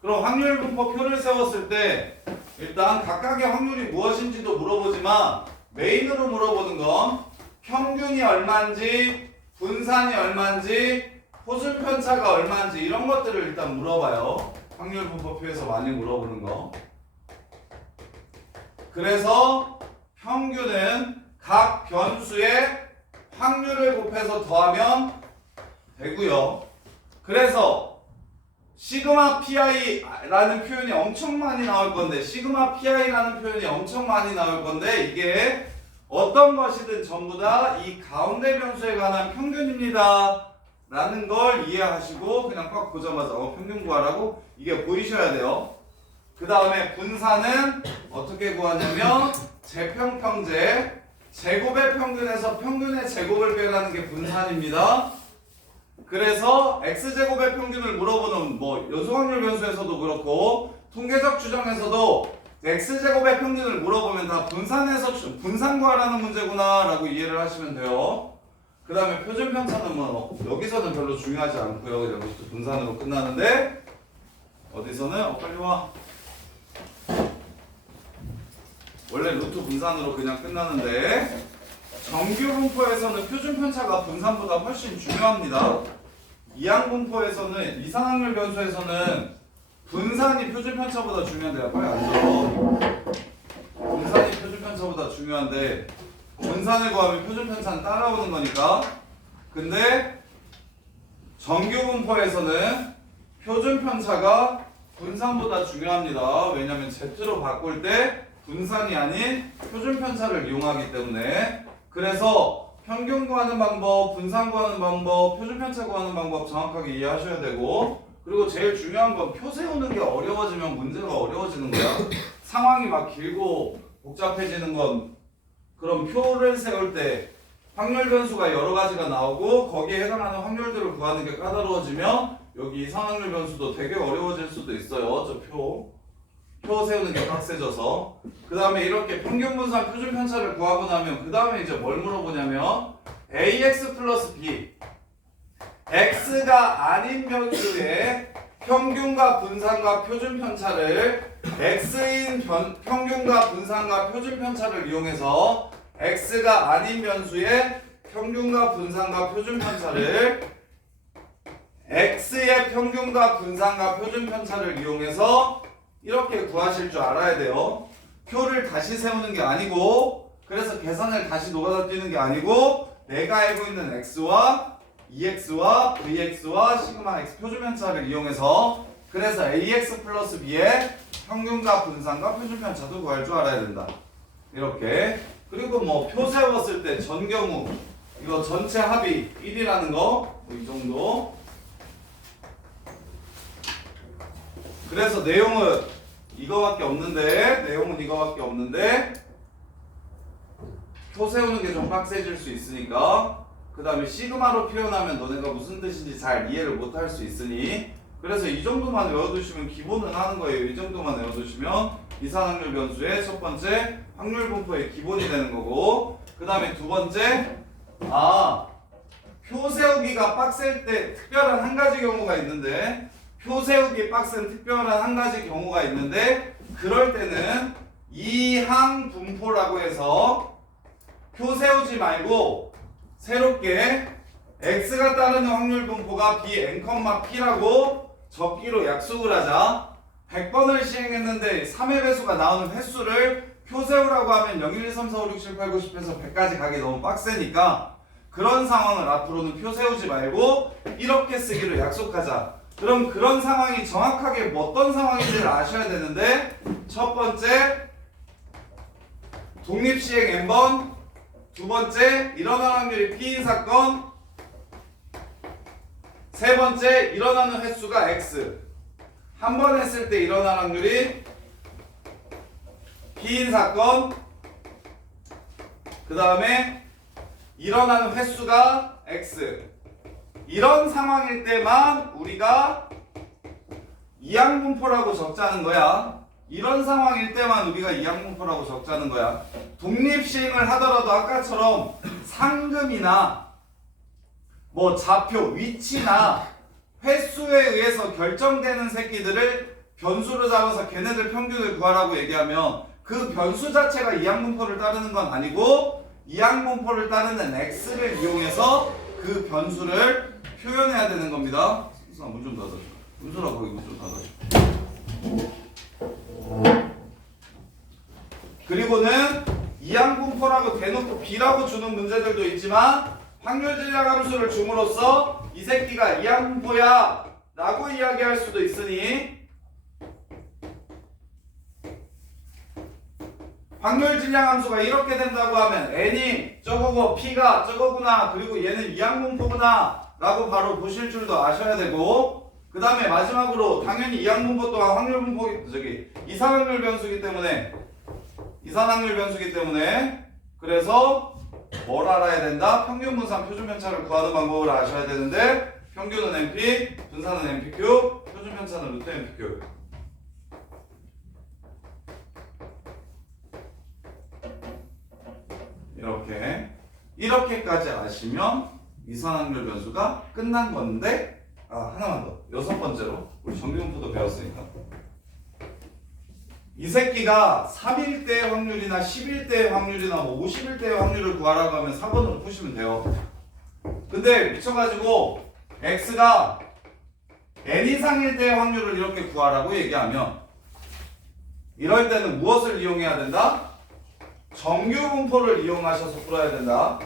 그럼 확률 분포 표를 세웠을 때 일단 각각의 확률이 무엇인지도 물어보지만 메인으로 물어보는 건 평균이 얼마인지, 분산이 얼마인지, 표준 편차가 얼마인지 이런 것들을 일단 물어봐요. 확률 분포표에서 많이 물어보는 거. 그래서 평균은 각 변수의 확률을 곱해서 더하면 되고요. 그래서 시그마 pi라는 표현이 엄청 많이 나올 건데, 시그마 pi라는 표현이 엄청 많이 나올 건데, 이게 어떤 것이든 전부 다 이 가운데 변수에 관한 평균입니다 라는 걸 이해하시고 그냥 꽉 보자마자 평균 구하라고 이게 보이셔야 돼요. 그 다음에 분산은 어떻게 구하냐면 제평평제, 제곱의 평균에서 평균의 제곱을 빼라는 게 분산입니다. 그래서 x제곱의 평균을 물어보는 뭐 연소확률 변수에서도 그렇고 통계적 추정에서도 x제곱의 평균을 물어보면 다 분산해서 분산 구하라는 문제구나 라고 이해를 하시면 돼요. 그 다음에 표준 편차는 뭐 여기서는 별로 중요하지 않고요. 그냥 이것도 분산으로 끝나는데 어디서는 빨리 와. 원래 루트 분산으로 그냥 끝나는데 정규 분포에서는 표준 편차가 분산보다 훨씬 중요합니다. 이항 분포에서는 이상확률 변수에서는 분산이 표준 편차보다 중요한데 빨리 앉아. 분산이 표준 편차보다 중요한데 분산을 구하면 표준 편차는 따라오는 거니까. 근데 정규 분포에서는 표준 편차가 분산보다 중요합니다. 왜냐면 Z로 바꿀 때 분산이 아닌 표준 편차를 이용하기 때문에. 그래서 평균 구하는 방법, 분산 구하는 방법, 표준 편차 구하는 방법 정확하게 이해하셔야 되고, 그리고 제일 중요한 건 표 세우는 게 어려워지면 문제가 어려워지는 거야. 상황이 막 길고 복잡해지는 건 그럼 표를 세울 때 확률 변수가 여러 가지가 나오고 거기에 해당하는 확률들을 구하는 게 까다로워지면 여기 이상확률 변수도 되게 어려워질 수도 있어요. 저 표 세우는 게 빡세져서. 그 다음에 이렇게 평균 분산 표준 편차를 구하고 나면 그 다음에 이제 뭘 물어보냐면 ax 플러스 b, x가 아닌 변수의 평균과 분산과 표준 편차를 x인 평균과 분산과 표준 편차를 이용해서 x가 아닌 변수의 평균과 분산과 표준 편차를 x의 평균과 분산과 표준 편차를 이용해서 이렇게 구하실 줄 알아야 돼요. 표를 다시 세우는 게 아니고, 그래서 계산을 다시 노가다 뛰는 게 아니고 내가 알고 있는 x와 EX와 VX와 시그마 X 표준 편차를 이용해서 그래서 AX 플러스 B의 평균과 분산과 표준 편차도 구할 줄 알아야 된다. 이렇게. 그리고 뭐 표 세웠을 때 전 경우 이거 전체 합이 1이라는 거 이 정도. 그래서 내용은 이거밖에 없는데 표 세우는 게 좀 빡세질 수 있으니까 그 다음에 시그마로 표현하면 너네가 무슨 뜻인지 잘 이해를 못할 수 있으니 그래서 이 정도만 외워두시면 기본은 하는 거예요. 이 정도만 외워두시면 이산확률 변수의 첫 번째 확률 분포의 기본이 되는 거고, 그 다음에 두 번째 표 세우기가 빡셀 때 특별한 한 가지 경우가 있는데 표 세우기 빡센 특별한 한 가지 경우가 있는데 그럴 때는 이항 분포라고 해서 표 세우지 말고 새롭게 x가 따르는 확률 분포가 b n, p라고 적기로 약속을 하자. 100번을 시행했는데 3의 배수가 나오는 횟수를 표 세우라고 하면 0, 1, 2, 3, 4, 5, 6, 7, 8, 9, 10에서 100까지 가기 너무 빡세니까 그런 상황을 앞으로는 표 세우지 말고 이렇게 쓰기로 약속하자. 그럼 그런 상황이 정확하게 어떤 상황인지를 아셔야 되는데 첫 번째 독립시행 n번, 두 번째 일어날 확률이 p인 사건, 세 번째 일어나는 횟수가 x. 한 번 했을 때 일어날 확률이 p인 사건, 그 다음에 일어나는 횟수가 x. 이런 상황일 때만 우리가 이항분포라고 적자는 거야. 이런 상황일 때만 우리가 이항분포라고 적자는 거야. 독립시행을 하더라도 아까처럼 상금이나 뭐 좌표, 위치나 횟수에 의해서 결정되는 새끼들을 변수로 잡아서 걔네들 평균을 구하라고 얘기하면 그 변수 자체가 이항분포를 따르는 건 아니고 이항분포를 따르는 x를 이용해서 그 변수를 표현해야 되는 겁니다. 문 좀 닫아줘. 문소라 거기 문 좀 닫아줘. 그리고는 이항분포라고 대놓고 b라고 주는 문제들도 있지만 확률질량 함수를 줌으로써 이 새끼가 이항분포야 라고 이야기할 수도 있으니 확률질량 함수가 이렇게 된다고 하면 n이 저거고 p가 저거구나 그리고 얘는 이항분포구나 라고 바로 보실 줄도 아셔야 되고 그 다음에 마지막으로 당연히 이항분포 또한 확률분포 이산확률 변수기 때문에 그래서 뭘 알아야 된다? 평균 분산 표준 편차를 구하는 방법을 아셔야 되는데 평균은 NP, 분산은 NPQ, 표준 편차는 루트 NPQ. 이렇게까지 아시면 이산확률 변수가 끝난 건데 하나만 더. 6번째로 우리 정규분포도 배웠으니까 이 새끼가 3일대 확률이나 10일대 확률이나 뭐 50일대 확률을 구하라고 하면 4번으로 푸시면 돼요. 근데 미쳐가지고 x가 n 이상일 때의 확률을 이렇게 구하라고 얘기하면 이럴 때는 무엇을 이용해야 된다? 정규분포를 이용하셔서 풀어야 된다.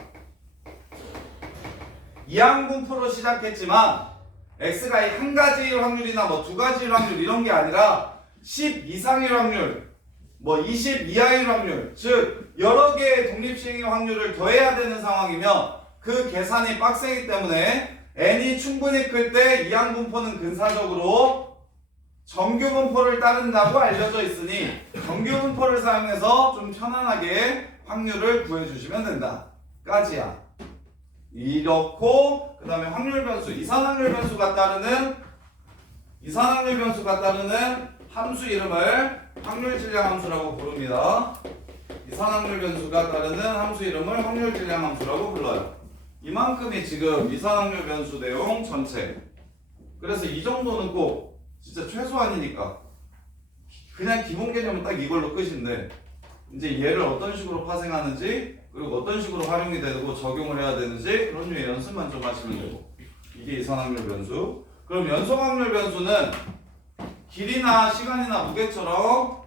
이항분포로 시작했지만 x가 한 가지일 확률이나 뭐 두 가지일 확률 이런 게 아니라 10 이상일 확률, 뭐 20 이하일 확률, 즉 여러 개의 독립시행의 확률을 더해야 되는 상황이면 그 계산이 빡세기 때문에 n이 충분히 클 때 이항분포는 근사적으로 정규분포를 따른다고 알려져 있으니 정규분포를 사용해서 좀 편안하게 확률을 구해주시면 된다. 까지야. 이렇고 그 다음에 확률 변수, 이산확률 변수가 따르는 함수 이름을 확률질량 함수라고 부릅니다. 이산확률 변수가 따르는 함수 이름을 확률질량 함수라고 불러요. 이만큼이 지금 이산확률 변수 내용 전체. 그래서 이 정도는 꼭 진짜 최소한이니까 그냥 기본 개념은 딱 이걸로 끝인데 이제 얘를 어떤 식으로 파생하는지 그리고 어떤 식으로 활용이 되고 적용을 해야 되는지 그런 류의 연습만 좀 하시면 되고 이게 이산확률 변수. 그럼 연속확률 변수는 길이나 시간이나 무게처럼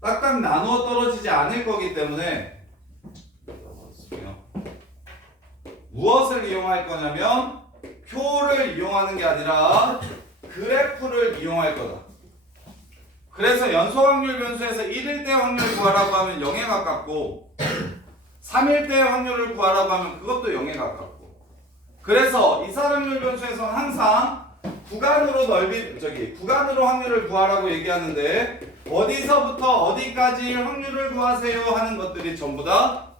딱딱 나누어 떨어지지 않을 거기 때문에 무엇을 이용할 거냐면 표를 이용하는 게 아니라 그래프를 이용할 거다. 그래서 연속확률 변수에서 1일대 확률 구하라고 하면 0에 가깝고 3일대 확률을 구하라고 하면 그것도 0에 가깝고 그래서 이산확률 변수에서는 항상 구간으로 구간으로 확률을 구하라고 얘기하는데 어디서부터 어디까지 확률을 구하세요 하는 것들이 전부 다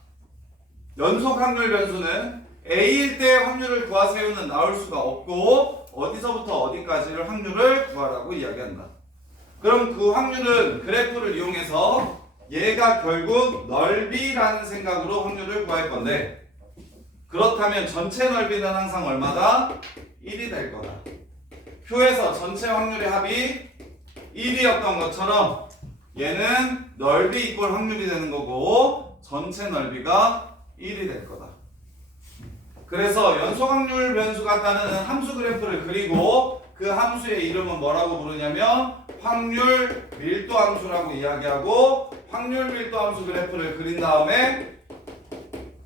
연속확률 변수는 A일 때 확률을 구하세요는 나올 수가 없고 어디서부터 어디까지를 확률을 구하라고 이야기한다. 그럼 그 확률은 그래프를 이용해서 얘가 결국 넓이라는 생각으로 확률을 구할 건데 그렇다면 전체 넓이는 항상 얼마다? 1이 될 거다. 표에서 전체 확률의 합이 1이었던 것처럼 얘는 넓이 이꼴 확률이 되는 거고 전체 넓이가 1이 될 거다. 그래서 연속확률 변수가 따르는 함수 그래프를 그리고 그 함수의 이름은 뭐라고 부르냐면 확률 밀도 함수라고 이야기하고 확률 밀도 함수 그래프를 그린 다음에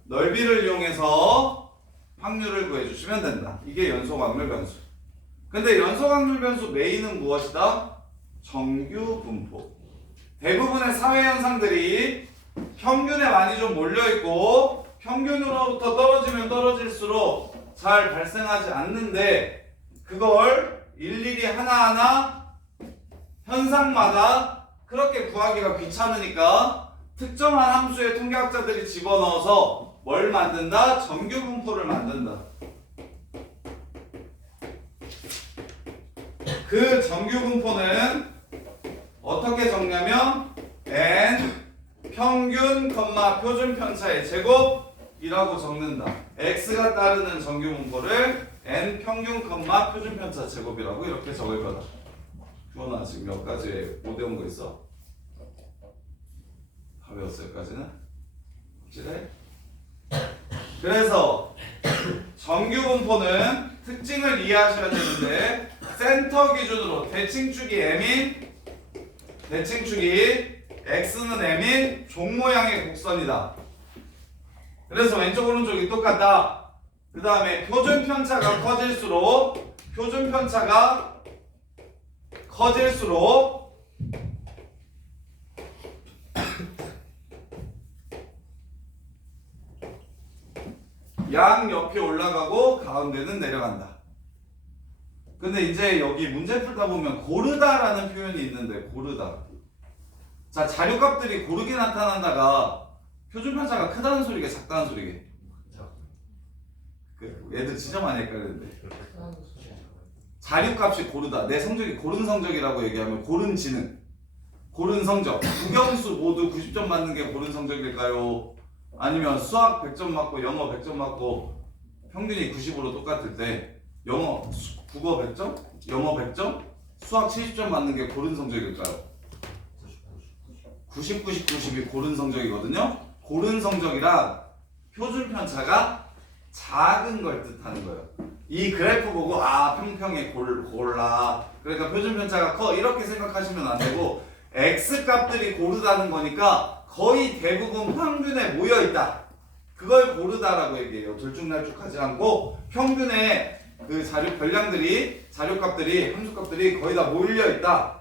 넓이를 이용해서 확률을 구해주시면 된다. 이게 연속확률 변수. 근데 연속확률 변수 메인은 무엇이다? 정규분포. 대부분의 사회현상들이 평균에 많이 좀 몰려있고 평균으로부터 떨어지면 떨어질수록 잘 발생하지 않는데 그걸 일일이 하나하나 현상마다 그렇게 구하기가 귀찮으니까 특정한 함수의 통계학자들이 집어넣어서 뭘 만든다? 정규분포를 만든다. 그 정규분포는 어떻게 적냐면 n 평균, 표준 편차의 제곱이라고 적는다. x가 따르는 정규분포를 n 평균 컴마 표준 편차 제곱이라고 이렇게 적을 거다. 주원아 지금 몇 가지 못 외운 거 있어? 다 외웠어 여기까지는? 확실해? 그래서 정규 분포는 특징을 이해하셔야 되는데 센터 기준으로 대칭축이 m인 대칭축이 x는 m인 종 모양의 곡선이다. 그래서 왼쪽 오른쪽이 똑같다. 그 다음에 표준 편차가 커질수록 양 옆이 올라가고 가운데는 내려간다. 근데 이제 여기 문제 풀다 보면 고르다라는 표현이 있는데 고르다. 자, 자료값들이 고르게 나타난다가 표준 편차가 크다는 소리게 작다는 소리게? 그 애들 진짜 많이 헷갈리는데. 자료값이 고르다. 내 성적이 고른 성적이라고 얘기하면 고른 지능. 고른 성적. 국영수 모두 90점 맞는 게 고른 성적일까요? 아니면 수학 100점 맞고 영어 100점 맞고 평균이 90으로 똑같을 때 국어 100점? 영어 100점? 수학 70점 맞는 게 고른 성적일까요? 90, 90, 90이 고른 성적이거든요. 고른 성적이란 표준 편차가 작은 걸 뜻하는 거예요. 이 그래프 보고 평평해 골라. 그러니까 표준 편차가 커 이렇게 생각하시면 안 되고 x 값들이 고르다는 거니까 거의 대부분 평균에 모여 있다. 그걸 고르다라고 얘기해요. 들쭉날쭉하지 않고 평균에 그 자료값들이 함수값들이 거의 다 몰려 있다.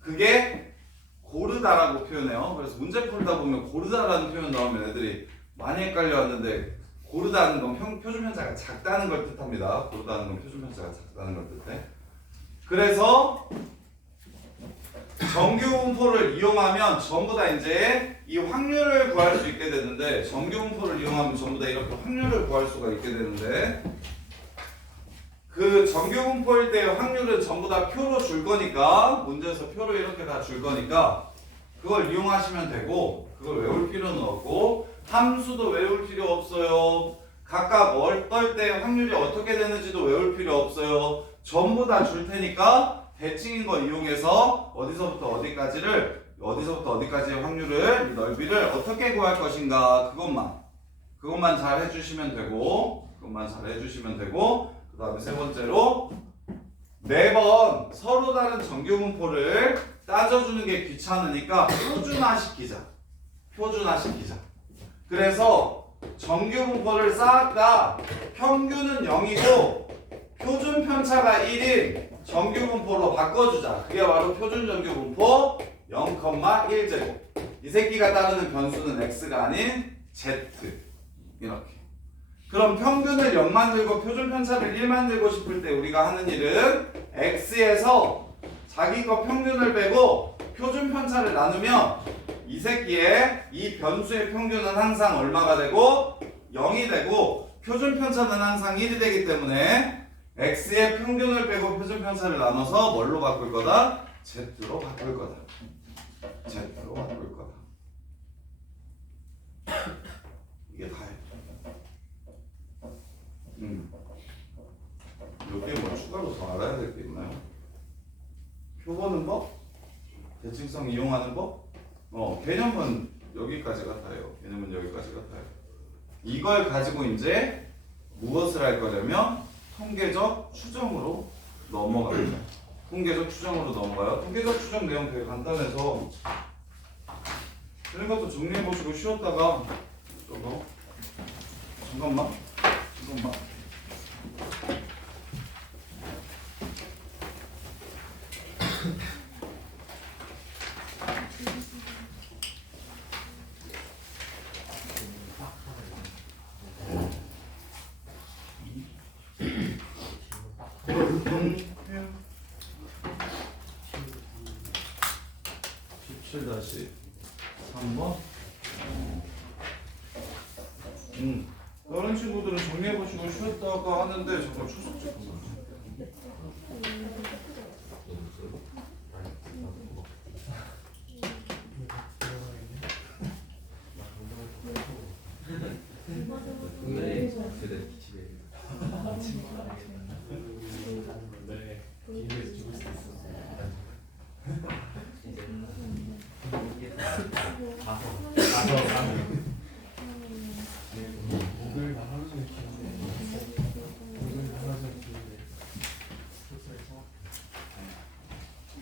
그게 고르다라고 표현해요. 그래서 문제 풀다 보면 고르다라는 표현 나오면 애들이 많이 헷갈려 왔는데 고르다는 건 표준 편차가 작다는 걸 뜻합니다. 고르다는 건 표준 편차가 작다는 걸 뜻해. 그래서 정규 분포를 이용하면 전부 다 이제 이 확률을 구할 수 있게 되는데 정규 분포를 이용하면 전부 다 이렇게 확률을 구할 수가 있게 되는데 그 정규 분포일 때 확률은 전부 다 표로 줄 거니까 문제에서 표로 이렇게 다 줄 거니까 그걸 이용하시면 되고 그걸 외울 필요는 없고 함수도 외울 필요 없어요. 각각 어떨 때 확률이 어떻게 되는지도 외울 필요 없어요. 전부 다 줄 테니까 대칭인 거 이용해서 어디서부터 어디까지의 확률을 넓이를 어떻게 구할 것인가 그것만 잘 해주시면 되고 그 다음에 세 번째로 매번 서로 다른 정규 분포를 따져주는 게 귀찮으니까 표준화시키자. 그래서 정규 분포를 싹 다 평균은 0이고 표준 편차가 1인 정규 분포로 바꿔주자. 그게 바로 표준 정규 분포 0,1제곱. 이 새끼가 따르는 변수는 x가 아닌 z. 이렇게. 그럼 평균을 0 만들고 표준 편차를 1 만들고 싶을 때 우리가 하는 일은 x에서 자기 거 평균을 빼고 표준 편차를 나누면 이 새끼의 이 변수의 평균은 항상 얼마가 되고 0이 되고 표준 편차는 항상 1이 되기 때문에 x의 평균을 빼고 표준 편차를 나눠서 뭘로 바꿀 거다? z로 바꿀 거다. 이게 다예요. 여기에 뭐 추가로 더 알아야 될 게 있나요? 표 보는 법? 대칭성 이용하는 법? 개념은 여기까지 같아요. 이걸 가지고 이제 무엇을 할 거냐면 통계적 추정으로 넘어가요. 통계적 추정 내용 되게 간단해서 이런 것도 정리해 보시고 쉬었다가 저거 잠깐만. 다시 3번. 다른 친구들은 정리해보시고 쉬었다가 하는데 잠깐 초속 잠깐만. 네, 집에 목을 다 하루 종일 키우는데 목을 다 하루 종일 키우는데 숙소에서 그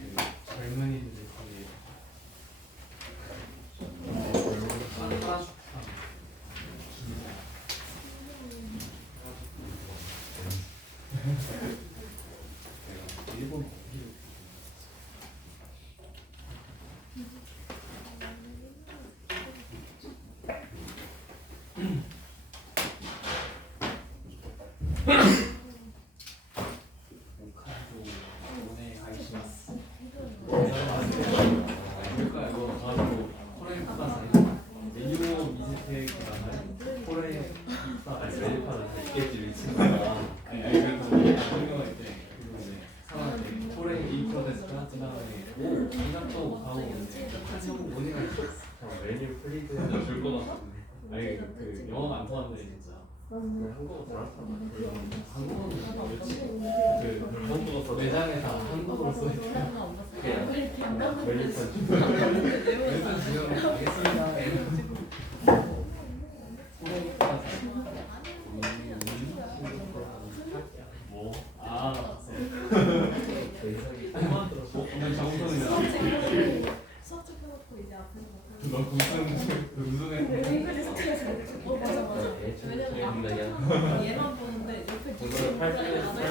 젊은이들의 거기에 안가죽탕 일본 고기를 오카도 오네 아이시마스 그러니까 이거 바로 코레이 파다사이 메뉴 미즈테이크가 코레이 메뉴판은 다 있겠지 미친다. 아니 그래도 설명할 때 그리고 이제 사람한테 코레이 이프로 데스까 지나가니 오 이나또 하고 이제 한국 오네가 있었어 메뉴 프리드에서 줄 거다. 아니 그 영어가 안 통하는 애 진짜 한국어 잘하잖아. 한국어는 그렇지 그 한국어 써. 매장에 다 한국어로 써있대 메뉴판 일단 지금 알겠습니다 뭐? 아 알았어 대상이 그만 들었어 오늘 정선이야 수업 좀 해놓고 이제 앞에서 너 우승했네 잉글리시 테스트 맞아 왜냐면 앞에서 얘만 보는데 옆에 오늘 문장이 나눠 있을